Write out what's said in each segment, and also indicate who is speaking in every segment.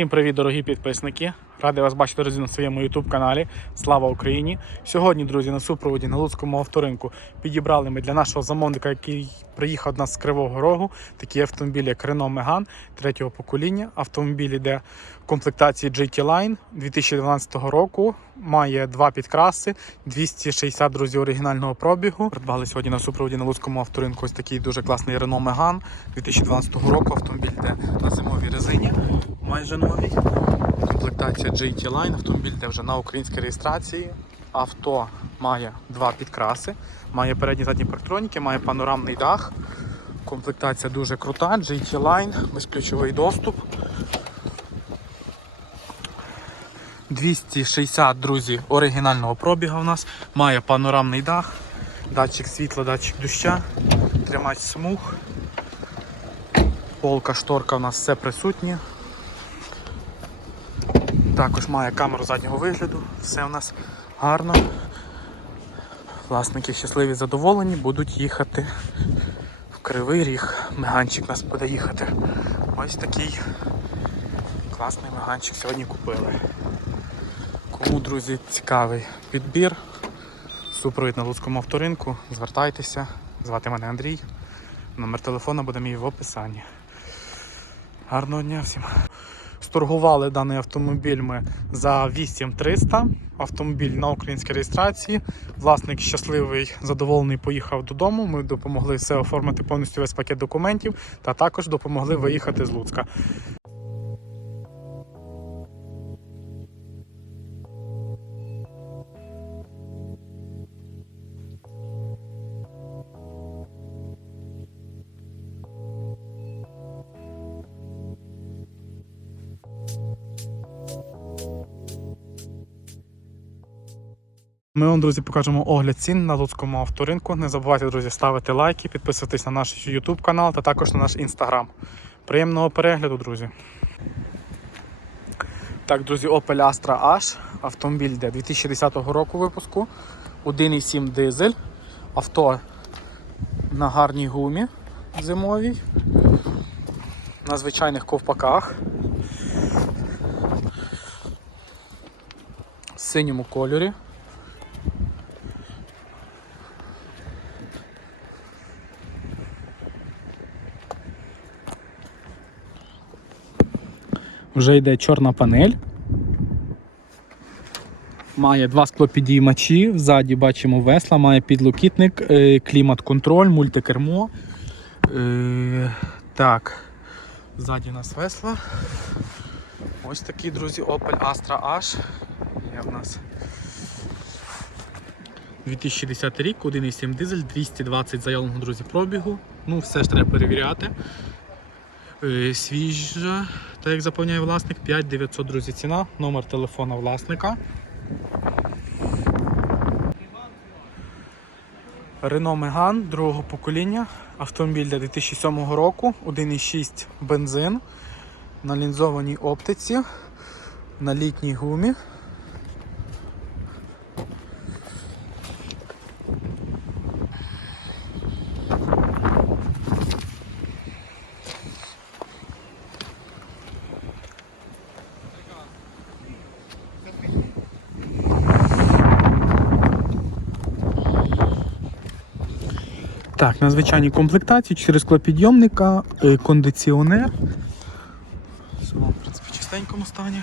Speaker 1: Всім привіт, дорогі підписники! Радий вас бачити друзі, на своєму YouTube каналі. Слава Україні! Сьогодні, друзі, на супроводі на Луцькому авторинку підібрали ми для нашого замовника, який приїхав до нас з Кривого Рогу. Такі автомобілі, як Renault Megane третього покоління. Автомобіль іде в комплектації GT Line 2012 року. Має два підкраси, 260 друзі оригінального пробігу. Придбали сьогодні на супроводі на Луцькому авторинку ось такий дуже класний Renault Megane 2012 року. Автомобіль йде на зимовій резині, майже новий. Комплектація GT Line, автомобіль йде вже на українській реєстрації. Авто має два підкраси, має передні задні парктроніки, має панорамний дах. Комплектація дуже крута, GT Line, безключовий доступ. 260, друзі, оригінального пробіга у нас. Має панорамний дах, датчик світла, датчик доща, тримач смуг. Полка, шторка у нас все присутнє. Також має камеру заднього вигляду, все у нас гарно. Власники щасливі задоволені, будуть їхати в Кривий Ріг. Меганчик нас буде їхати. Ось такий класний меганчик сьогодні купили. Кому, друзі, цікавий підбір, супровід на Луцькому авторинку, звертайтеся, звати мене Андрій. Номер телефону буде мій в описанні. Гарного дня всім! Сторгували даний автомобіль ми за 8300. Автомобіль на українській реєстрації. Власник щасливий, задоволений, поїхав додому. Ми допомогли все оформити повністю весь пакет документів та також допомогли виїхати з Луцька. Ми вам, друзі, покажемо огляд цін на Луцькому авторинку. Не забувайте, друзі, ставити лайки, підписуватись на наш YouTube канал та також на наш Instagram. Приємного перегляду, друзі. Так, друзі, Opel Astra H. Автомобіль де 2010 року випуску. 1,7 дизель. Авто на гарній гумі зимовій. На звичайних ковпаках. В синьому кольорі. Вже йде чорна панель. Має два склопідіймачі, ззаді бачимо весла, має підлокітник, е, клімат-контроль, мультикермо. Е, Так, ззаді у нас весла. Ось такий, друзі, Opel Astra H. Є в нас 2010 рік, 1,7 дизель, 220 заявленого, друзі, пробігу. Ну, все ж треба перевіряти. Е, Свіжа, так як заповняє власник, 5900, друзі, ціна, номер телефона власника. Renault Megane другого покоління, автомобіль для 2007 року, 1,6 бензин. На лінзованій оптиці, на літній гумі. На звичайній комплектації, 4 склопідйомника, е, кондиціонер. Все, в принципі, в чистенькому стані.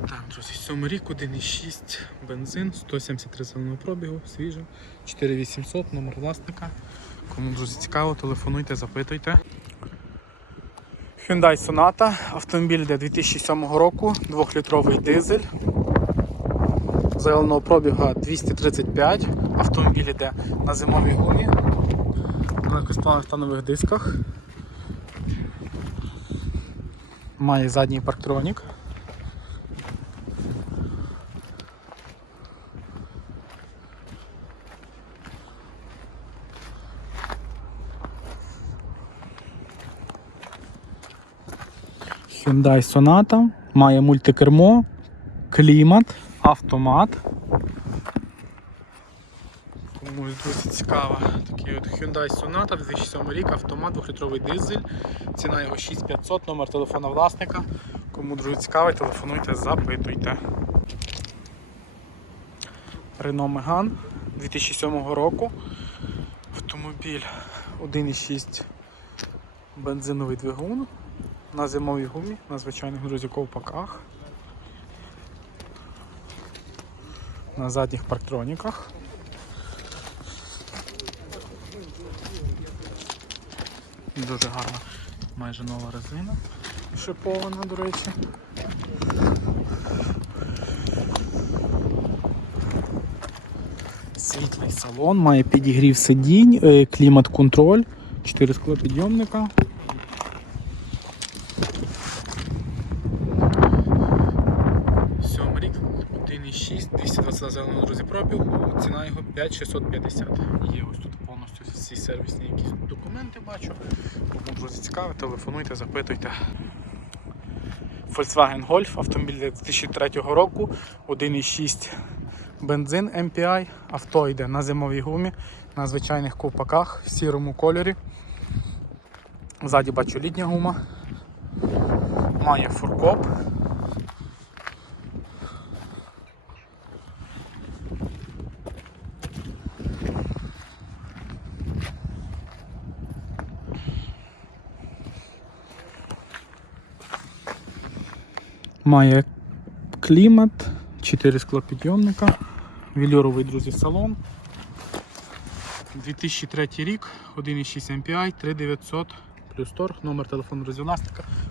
Speaker 1: Так, друзі, 7 рік, 1,6 бензин, 173 зеленого пробігу, свіже, 4800, номер власника. Кому друзі цікаво, телефонуйте, запитуйте. Hyundai Sonata, автомобіль для 2007 року, 2-літровий дизель. Зеленого пробіга 235, автомобіль йде на зимовій гумі, на легкосплавних станових дисках. Має задній парктронік. Hyundai Sonata, має мультикермо, клімат, автомат. Комусь Досить цікава. Такий от Hyundai Sonata 2007 рік, автомат, 2-літровий дизель. Ціна його 6500, номер телефона власника. Кому друзі цікавий, телефонуйте, запитуйте. Renault Megane 2007 року. Автомобіль 1,6 бензиновий двигун на зимовій гумі, на звичайних друзі ковпаках. На задніх парктроніках. Дуже гарна, майже нова резина. Шипована, до речі. Світлий салон, має підігрів сидінь, е, клімат-контроль, 4 склопідйомника. Сьомий рік, 1,6, 220 зеленого друзі пробігу, ціна його 5650. Є ось тут повністю всі сервісні якісь документи бачу. Кому друзі цікаві, телефонуйте, запитуйте. Volkswagen Golf, автомобіль 2003 року, 1,6 бензин MPI, авто йде на зимовій гумі, на звичайних ковпаках в сірому кольорі. Ззаді бачу літня гума. Має фуркоп. Має клімат, 4 склопідйомника, вільоровий, друзі, салон. 2003 рік, 1,6 MPI, 3900 плюс торг, номер телефону друзі.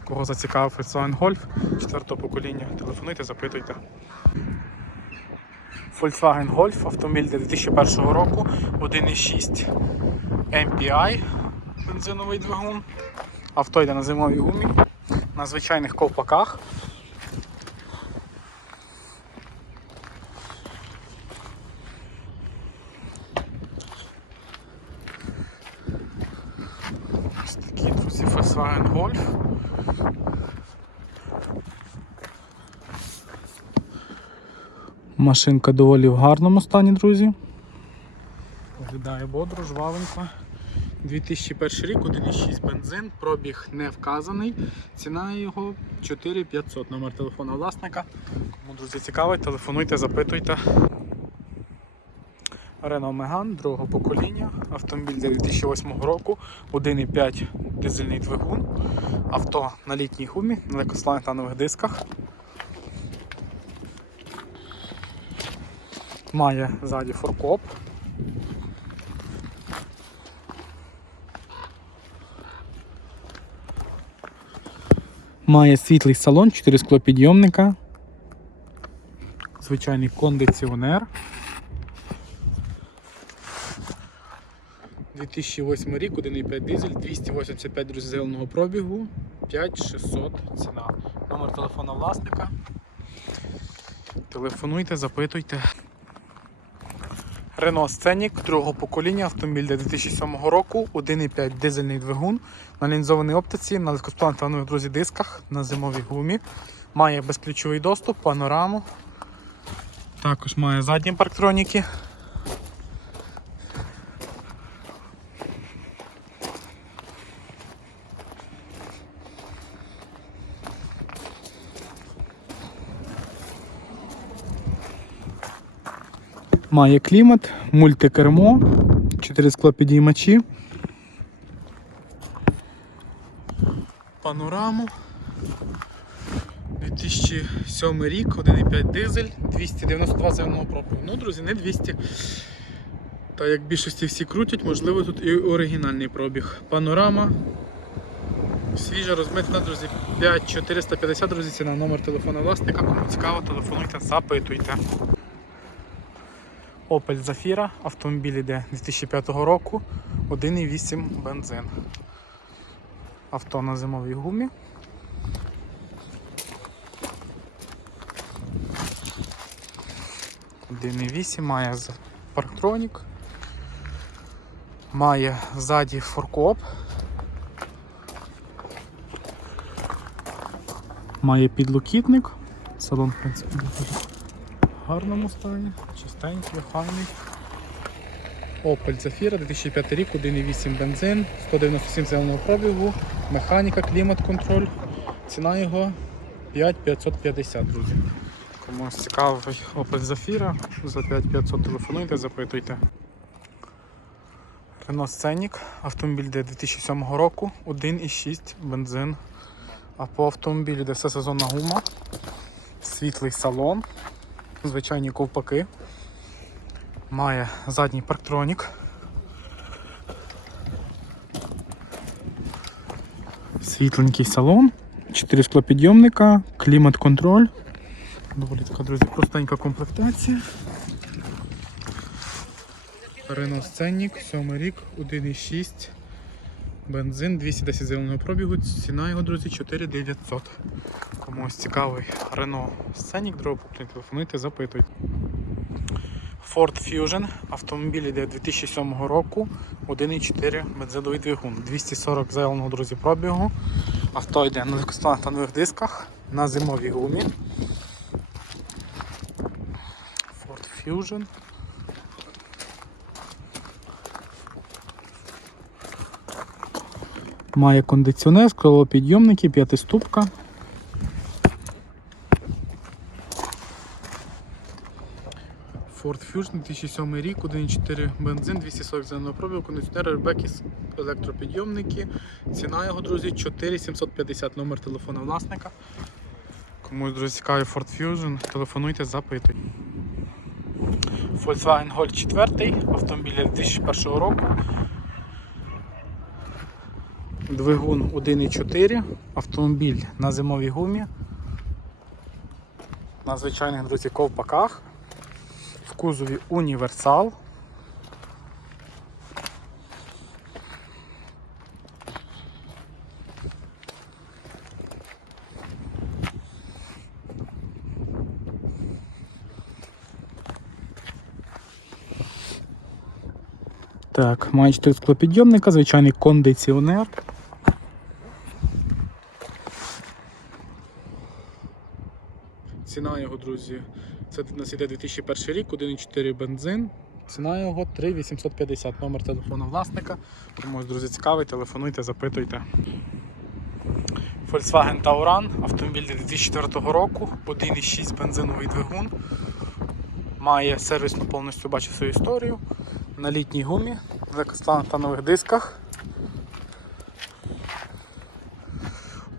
Speaker 1: Кого зацікавив Volkswagen Golf 4 покоління, телефонуйте, запитуйте. Volkswagen Golf, автомобіль 2001 року, 1,6 MPI, бензиновий двигун. Авто йде на зимовій гумі, на звичайних ковпаках. Ось такі, друзі, Volkswagen Golf. Машинка доволі в гарному стані, друзі. Виглядає бодро, жвавенько. 2001 рік, 1,6 бензин, пробіг не вказаний. Ціна його 4500, номер телефона власника. Кому, друзі, цікавить, телефонуйте, запитуйте. Renault Megane другого покоління, автомобіль 2008 року, 1,5 дизельний двигун, авто на літній гумі, на легкослайнтанових дисках. Має ззаді форкоп. Має світлий салон, 4 склопідйомника, звичайний кондиціонер. 2008 рік, 1,5 дизель, 285 друзі зеленого пробігу, 5600 ціна. Номер телефона власника. Телефонуйте, запитуйте. Renault Scenic другого покоління, автомобіль для 2007 року, 1,5 дизельний двигун, на лінзованій оптиці, на легкосплантанових друзі дисках, на зимовій гумі. Має безключовий доступ, панораму. Також має задні парктроніки. Має клімат, мультикермо, 4 склопідіймачі, панораму. 2007 рік, 1,5 дизель, 292 зеленого пробігу. Ну, друзі, не 200. Та як більшості всі крутять, можливо, тут і оригінальний пробіг. Панорама. Свіжа розмитна, друзі, 5450, друзі, ціна номер телефона власника. Кому цікаво, телефонуйте, запитуйте. Opel Zafira, автомобіль іде 2005 року, 1,8 бензин. Авто на зимовій гумі. Один і вісім, має парктронік, має ззаді форкоп, має підлокітник, салон, в принципі, гарному стані, чистенький, охайний. Opel Zafira 2005 рік, 1,8 бензин, 197 зеленого пробігу, механіка, клімат-контроль. Ціна його 5550, друзі. Комусь цікавий Opel Zafira, за 5500 телефонуйте, запитуйте. Renault Scenic, автомобіль де 2007 року, 1,6 бензин. А по автомобілі де все сезонна гума, світлий салон, звичайні ковпаки. Має задній парктронік. Світленький салон, 4 склопідйомника, клімат-контроль. Доволі така, друзі, простенька комплектація. Renault Scenic, 7 рік, 1,6. Бензин 210 зеленого пробігу. Ціна його, друзі, 4900. Комусь цікавий Renault Scenic, дорогопутний, телефонуйте, запитуйте. Ford Fusion, автомобіль іде 2007 року, 1,4 бензиновий двигун, 240 зеленого, друзі, пробігу. Авто йде на нових дисках, на зимовій гумі. Ford Fusion. Має кондиціонер, склопідйомники, п'ятиступка. Ford Fusion 2007 рік, 1,4 бензин, 240 зеленого пробігу, кондиціонер, ребеки, електропідйомники. Ціна його, друзі, 4750 номер телефону власника. Комусь, друзі, цікавий Ford Fusion, телефонуйте, запитуйте. Volkswagen Golf 4, автомобіль 2001 року. Двигун 1,4, автомобіль на зимовій гумі, на звичайних друзі ковпаках, в кузові універсал. Так, має 4 склопідйомника, звичайний кондиціонер. Ціна його, друзі, це у нас іде 2001 рік, 1,4 бензин. Ціна його 3850, номер телефону власника. Комусь, друзі, цікавий, телефонуйте, запитуйте. Volkswagen Tauran, автомобіль 2004 року, 1,6 бензиновий двигун. Має сервісну повністю бачу свою історію. На літній гумі, та нових дисках.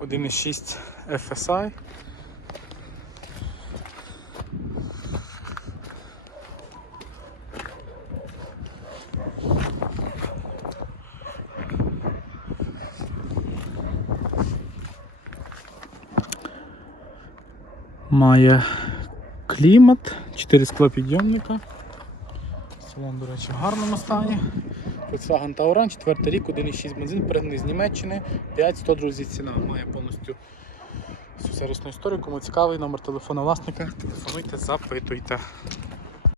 Speaker 1: 1,6 FSI. Має клімат, 4 склопідйомника. Салон, до речі, в гарному стані. Volkswagen Tauran, 4 рік, 1,6 бензин, пригнаний з Німеччини, 5100, друзі, ціна. Має повністю всю сервісну історію. Кому цікавий номер телефону власника, телефонуйте, запитуйте.